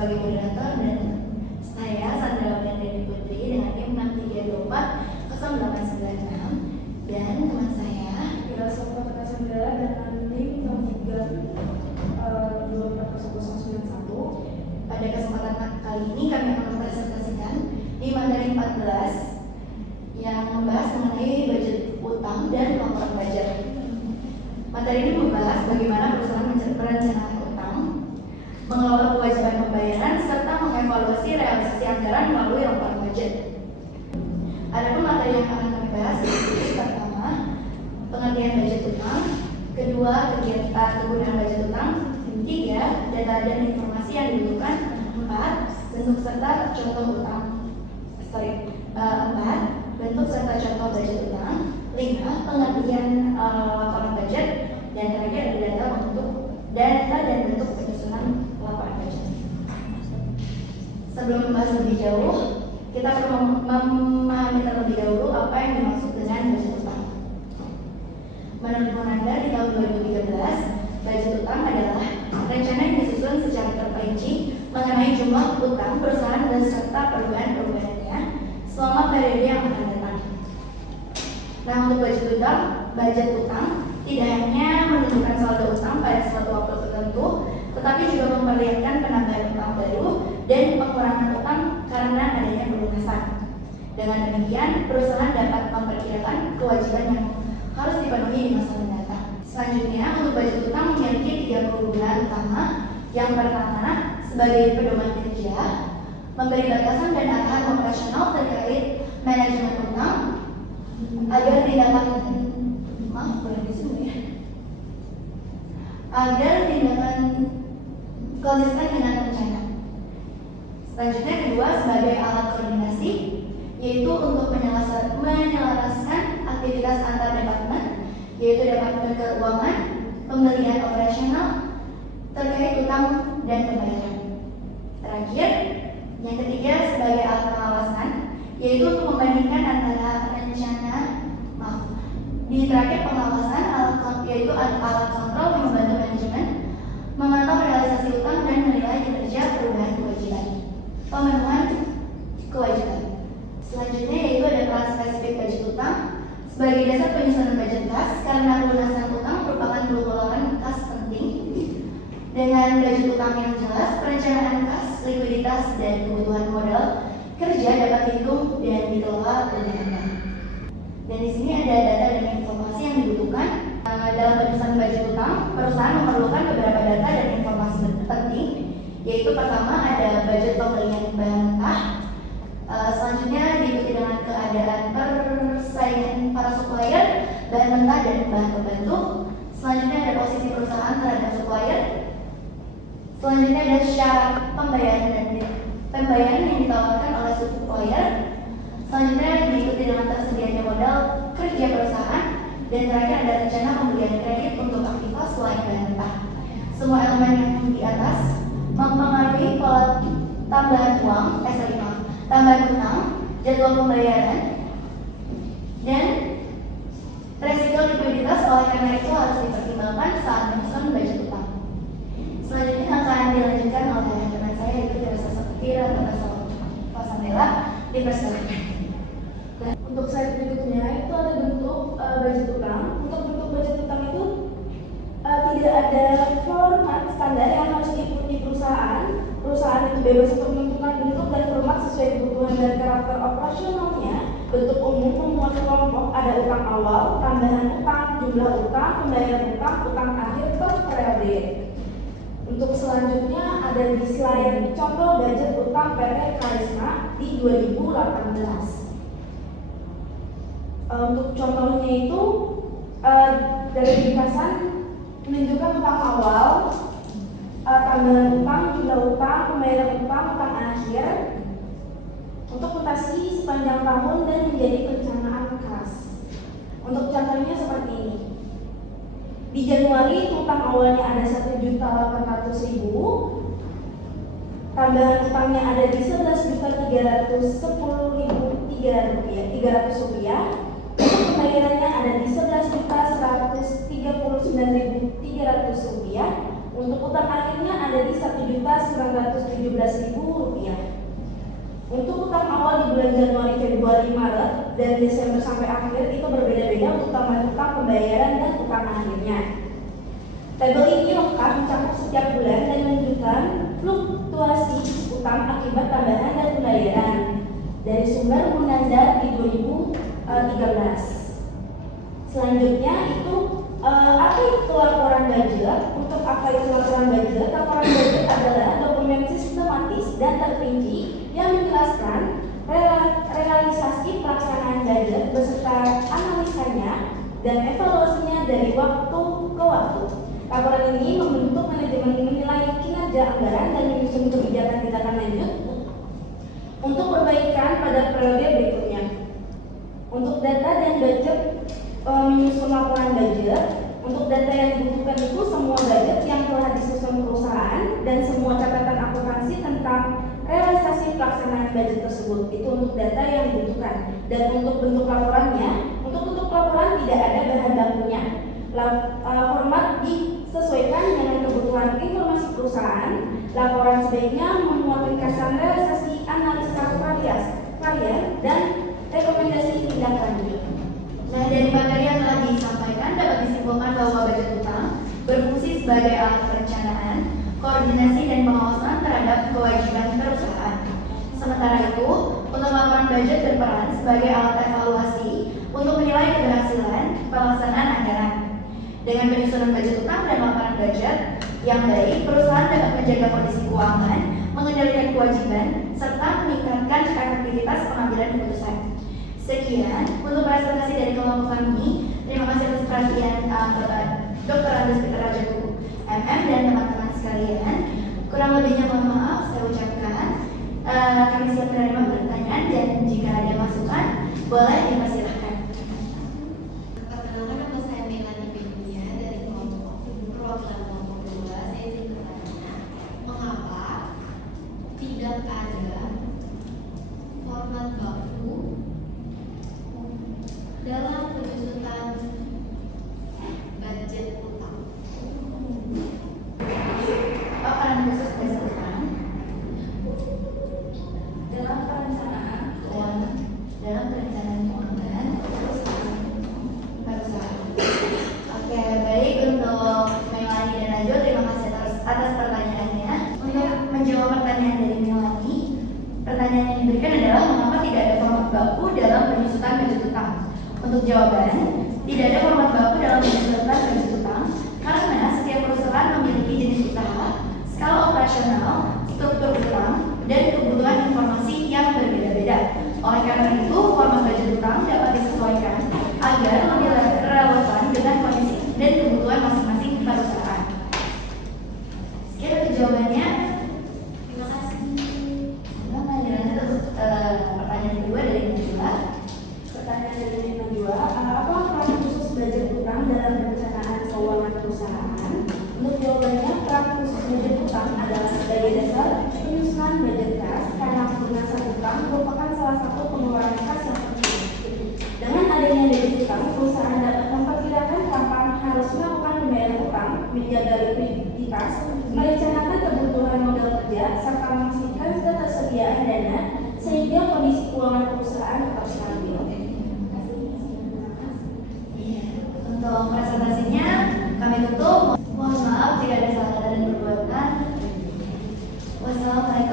sebagai moderator, dan saya Sandra Dewi Putri dengan NIM 63240896, dan teman saya Irasofa Sandra dengan NIM 63240191. Pada kesempatan kali ini kami akan mempresentasikan di materi 14 yang membahas mengenai budget utang dan laporan budget. Materi ini membahas bagaimana perusahaan merencanakan utang, mengelola kewajiban pembayaran, serta mengevaluasi realisasi anggaran melalui laporan budget. Adapun materi yang akan kami bahas yaitu pertama, pengertian budget utang, kedua, kegiatan kegunaan budget utang, tiga, data dan informasi yang dibutuhkan, empat, bentuk serta contoh utang. Empat, bentuk serta contoh budget utang, lima, pengertian laporan budget, dan terakhir ada data dan bentuk penyusunan laporan budget. Sebelum membahas lebih jauh, kita perlu memahami terlebih dahulu apa yang dimaksud dengan budget utang. Menurut Monanda di tahun 2013, budget utang adalah rencana yang disusun secara terperinci mengenai jumlah utang perusahaan dan serta perubahan-perubahannya selama periode yang akan datang. Nah, untuk budget utang tidak hanya menentukan saldo utang pada suatu waktu tertentu, tetapi juga memperlihatkan penambahan utang baru dan pengurangan utang karena adanya pelunasan. Dengan demikian, perusahaan dapat memperkirakan kewajiban yang harus dipenuhi di masa mendatang. Selanjutnya, untuk budget utang memiliki 3 keunggulan utama. Yang pertama, sebagai pedoman kerja, memberi batasan dan arahan operasional terkait manajemen utang agar tindakan konsisten dengan rencana. Selanjutnya, kedua, sebagai alat koordinasi, yaitu untuk menyelaraskan aktivitas antar departemen, yaitu departemen keuangan, pembelian operasional, terkait utang dan pembayaran. Terakhir, yang ketiga, sebagai alat pengawasan, yaitu untuk membandingkan antara terakhir pengawasan, yaitu alat kontrol yang membantu manajemen memantau realisasi utang dan menilai kinerja perubahan pemenuhan kewajiban. Selanjutnya yaitu ada kelas spesifik budget utang sebagai dasar penyusunan budget kas, karena pelunasan utang merupakan pengelolaan kas penting. Dengan budget utang yang jelas, perencanaan kas, likuiditas, dan kebutuhan modal kerja dapat dihitung dan dikelola dengan benar. Dan di sini ada data dan informasi yang dibutuhkan. Dalam penyusunan budget utang, perusahaan memerlukan beberapa data dan informasi penting, yaitu pertama ada budget pembelian bahan mentah, selanjutnya diikuti dengan keadaan persaingan para supplier bahan mentah dan bahan pembantu, selanjutnya ada posisi perusahaan terhadap supplier, selanjutnya ada syarat pembayaran yang ditawarkan oleh supplier, selanjutnya diikuti dengan tersedianya modal kerja perusahaan, dan terakhir ada rencana pembelian kredit untuk aktiva selain bahan mentah. Semua elemen yang di atas mempengaruhi pola tambahan utang, jadwal pembayaran, dan resiko likuiditas. Oleh karena itu harus dipertimbangkan saat menyusun budget utang. Selanjutnya akan dilanjutkan oleh teman saya, yaitu Fira Pasandela. Dipersilakan. Untuk slide berikutnya itu ada bentuk budget utang. Untuk bentuk budget utang itu tidak ada format standar yang harus diikuti perusahaan. Perusahaan itu bebas untuk menentukan bentuk dan format sesuai kebutuhan dan karakter operasionalnya. Bentuk umum memuat kelompok ada utang awal, tambahan utang, jumlah utang, pembayaran utang, utang akhir per periode. Untuk selanjutnya ada di slide contoh budget utang PT Karisma di 2018. Untuk contohnya itu dari ringkasan menunjukkan utang awal, tambahan utang, jumlah utang, pembayaran utang, utang akhir untuk mutasi sepanjang tahun dan menjadi perencanaan kas. Untuk contohnya seperti ini. Di Januari utang awalnya ada 1.800.000, tambahan utangnya ada di 11.310.300 rupiah. Untuk pembayarannya ada di 11.139.300 rupiah. Untuk utang akhirnya ada di 1.917.000 Rp17.000. Untuk utang awal di bulan Januari, Februari, Maret, dan Desember sampai akhir itu berbeda-beda untuk utang pembayaran dan utang akhirnya. Tabel ini lengkap mencakup setiap bulan dan menunjukkan fluktuasi utang akibat tambahan dan pembayaran dari sumber Munanda di 2013. Selanjutnya itu apa itu laporan budget? Untuk apa itu laporan budget? Laporan budget adalah dokumen sistematis dan terperinci yang menjelaskan realisasi pelaksanaan budget beserta analisanya dan evaluasinya dari waktu ke waktu. Laporan ini membentuk manajemen menilai kinerja anggaran dan menyusun kebijakan tindakan lanjut untuk perbaikan pada periode berikutnya. Untuk data dan budget menyusun laporan budget. Untuk data yang dibutuhkan itu semua budget yang telah disusun perusahaan dan semua catatan akuntansi tentang realisasi pelaksanaan budget tersebut. Itu untuk data yang dibutuhkan. Dan untuk bentuk laporannya, untuk bentuk laporan tidak ada bahan bakunya. Format disesuaikan dengan kebutuhan informasi perusahaan. Laporan sebaiknya memuat ringkasan realisasi, analisa varian dan rekomendasi tindak lanjut. Nah, dari materi yang telah disampaikan dapat disimpulkan bahwa budget utang berfungsi sebagai alat perencanaan, koordinasi dan pengawasan terhadap kewajiban perusahaan. Sementara itu, untuk laporan budget berperan sebagai alat evaluasi untuk menilai keberhasilan pelaksanaan anggaran. Dengan penyusunan budget utang dan laporan budget yang baik, perusahaan dapat menjaga kondisi keuangan, mengendalikan kewajiban, serta meningkatkan efektivitas pengambilan keputusan. Sekian untuk presentasi dari kelompok kami. Terima kasih atas perhatian Dr. Andes Peter Rajaku MM dan teman-teman sekalian. Kurang lebihnya mohon maaf saya ucapkan. Kami siap menerima pertanyaan dan jika ada masukan boleh dipersilahkan. Perkenalkan, nama saya Melani Begia dari kelompok perwakilan kelompok 2. Saya ingin bertanya, mengapa tidak ada format baku dalam penyusunan budget utang? Peran khusus budget utang Dalam perencanaan dalam perencanaan keuangan perusahaan. Oke, baik untuk Melani dan Najwa, terima kasih atas pertanyaannya. Untuk menjawab pertanyaan dari Melani, pertanyaan yang diberikan adalah mengapa tidak ada format baku dalam penyusunan budget utang? Untuk jawaban, tidak ada format baku dalam penyusunan budget utang karena setiap perusahaan memiliki jenis usaha, skala operasional, struktur utang, dan kebutuhan informasi yang berbeda-beda. Oleh karena itu, format budget utang dapat disesuaikan agar lebih relevan dengan kondisi dan kebutuhan masing-masing perusahaan. Sekian untuk jawabannya. Terima kasih. Nah, lanjut untuk pertanyaan kedua dari Najwa. Pertanyaan dari Najwa, apa peran khusus budget utang dalam perencanaan keuangan perusahaan? Untuk jawabannya, peran khusus budget utang adalah sebagai dasar penyusunan budget kas karena pelunasan utang merupakan salah satu pengeluaran kas yang penting. Dengan adanya budget utang, perusahaan dapat memperkirakan kapan harus melakukan pembayaran utang, menjaga likuiditas, merencanakan kebutuhan modal kerja, serta memastikan ketersediaan dana sehingga kondisi keuangan perusahaan tetap stabil. Untuk presentasinya kami tutup. Mohon maaf jika ada salah kata dan perbuatan. Wassalamualaikum